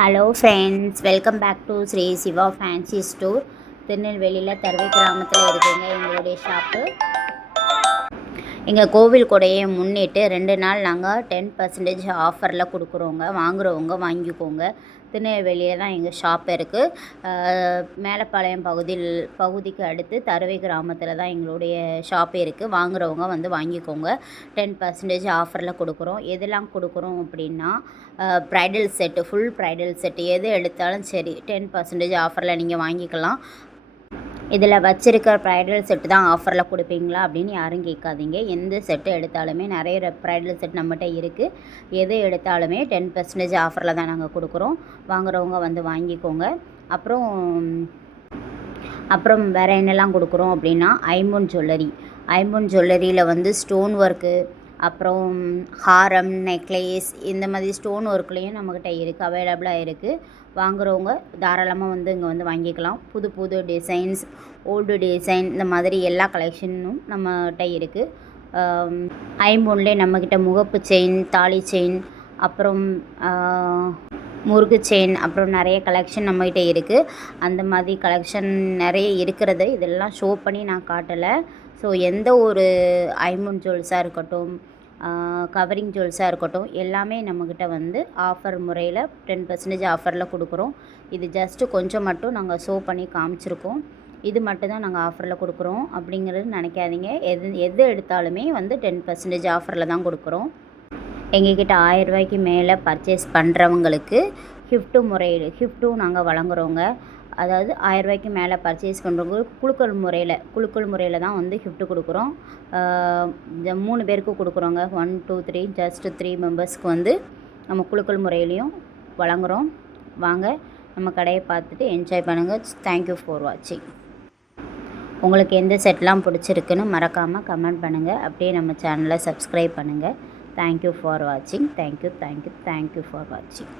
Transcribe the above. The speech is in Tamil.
Hello friends, welcome back to Sri Siva fancy store. திருநெல்வேலியில் தருவை கிராமத்தில் இருக்குங்க எங்களுடைய ஷாப்பு. எங்கள் கோவில் கொடையை முன்னிட்டு 2 நாள் நாங்கள் 10% ஆஃபரில் கொடுக்குறோங்க. வாங்குகிறவங்க வாங்கிக்கோங்க. திருநெல்வேலியில் தான் எங்கள் ஷாப் இருக்குது. மேலப்பாளையம் பகுதிக்கு அடுத்து தருவை கிராமத்தில் தான் எங்களுடைய ஷாப் இருக்குது. வாங்குகிறவங்க வந்து வாங்கிக்கோங்க. 10% ஆஃபரில் கொடுக்குறோம். எதெல்லாம் கொடுக்குறோம் அப்படின்னா, bridal set, full bridal set எது எடுத்தாலும் சரி 10% ஆஃபரில் நீங்கள் வாங்கிக்கலாம். இதில் வச்சுருக்க ப்ரைடல் செட்டு தான் ஆஃபரில் கொடுப்பீங்களா அப்படின்னு யாரும் கேட்காதீங்க. எந்த செட்டு எடுத்தாலுமே நிறைய ப்ரைடல் செட் நம்மகிட்ட இருக்குது. எது எடுத்தாலுமே 10% ஆஃபரில் தான் நாங்கள் கொடுக்குறோம். வாங்குகிறவங்க வந்து வாங்கிக்கோங்க. அப்புறம் வேறு என்னெல்லாம் கொடுக்குறோம் அப்படின்னா, ஐம்பொன் ஜுவல்லரியில் வந்து ஸ்டோன் ஒர்க்கு, அப்புறம் ஹாரம், நெக்லேஸ், இந்த மாதிரி ஸ்டோன் ஒர்க்லேயும் நம்மக்கிட்ட இருக்குது, அவைலபிளாக இருக்குது. வாங்குகிறவங்க தாராளமாக வந்து இங்கே வந்து வாங்கிக்கலாம். புது டிசைன்ஸ், ஓல்டு டிசைன், இந்த மாதிரி எல்லா கலெக்ஷனும் நம்மகிட்ட இருக்குது. ஐம்பொன்லே நம்மக்கிட்ட முகப்பு செயின், தாலி செயின், அப்புறம் முறுக்கு செயின், அப்புறம் நிறைய கலெக்ஷன் நம்மகிட்ட இருக்குது. அந்த மாதிரி கலெக்ஷன் நிறைய இருக்கிறது இதெல்லாம் ஷோ பண்ணி நான் காட்டலை. ஸோ எந்த ஒரு ஐம்பொன் ஜுவல்ஸாக இருக்கட்டும், கவரிங் ஜுவல்ஸாக இருக்கட்டும், எல்லாமே நம்மக்கிட்ட வந்து ஆஃபர் முறையில் 10% ஆஃபரில் கொடுக்குறோம். இது ஜஸ்ட்டு கொஞ்சம் மட்டும் நாங்கள் ஷோ பண்ணி காமிச்சிருக்கோம். இது மட்டும் தான் நாங்கள் ஆஃபரில் கொடுக்குறோம் அப்படிங்கிறது நினைக்காதீங்க. எது எடுத்தாலுமே வந்து 10% ஆஃபரில் தான் கொடுக்குறோம். எங்ககிட்ட 1000 ரூபாய்க்கு மேலே பர்ச்சேஸ் பண்ணுறவங்களுக்கு கிஃப்ட்டும் நாங்கள் வழங்குறோங்க. அதாவது 1000 ரூபாய்க்கு மேலே பர்ச்சேஸ் பண்ணுறவங்களுக்கு குலுக்கல் முறையில் தான் வந்து கிஃப்ட்டு கொடுக்குறோம். 3 பேருக்கு கொடுக்குறோங்க. 1 2 3 ஜஸ்ட் 3 மெம்பர்ஸ்க்கு வந்து நம்ம குலுக்கல் முறையிலையும் வழங்குகிறோம். வாங்க நம்ம கடையை பார்த்துட்டு என்ஜாய் பண்ணுங்கள். தேங்க்யூ ஃபார் வாட்சிங். உங்களுக்கு எந்த செட்லாம் பிடிச்சிருக்குன்னு மறக்காமல் கமெண்ட் பண்ணுங்கள். அப்படியே நம்ம சேனலை சப்ஸ்கிரைப் பண்ணுங்கள். தேங்க்யூ ஃபார் வாட்சிங். தேங்க்யூ ஃபார் வாட்சிங்.